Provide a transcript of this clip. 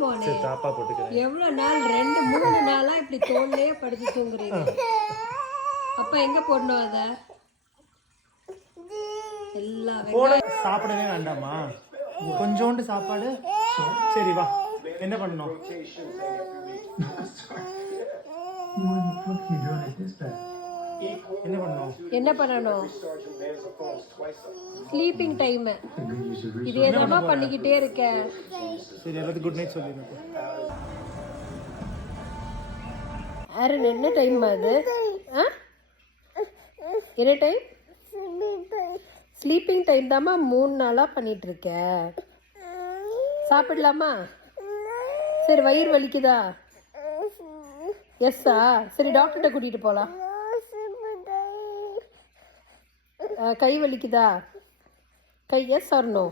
மோனே சரி தாப்பா போட்டுக்கிறேன். எவ்வளவு நாள் 2-3 நாளா இப்படி தோல்லையே படுத்து தூங்குறீங்க. அப்ப எங்க போடணும் அத? எல்லா சாப்பிடவே வேண்டாமா? கொஞ்சோண்டு சாப்பாடு. சரி வா, என்ன பண்ணணும்? என்ன பண்ணணும்? Sleeping time. இதே தான் பண்ணிக்கிட்டே இருக்க. சரி எல்லாத்துக்கும் குட் நைட் சொல்லிடுங்க. ஆரன் என்ன டைம் அது? என்ன டைம்? ஸ்லீப்பிங் டைம் தாம்மா 3 நாளா பண்ணிட்டு இருக்க. சாப்பிடலாமா? சரி வயிறு வலிக்குதா? எஸ்ஸா? சரி டாக்டர்கிட்ட கூட்டிட்டு போலாம். கை வலிக்குதா? கை எஸ் ஆர் நோ?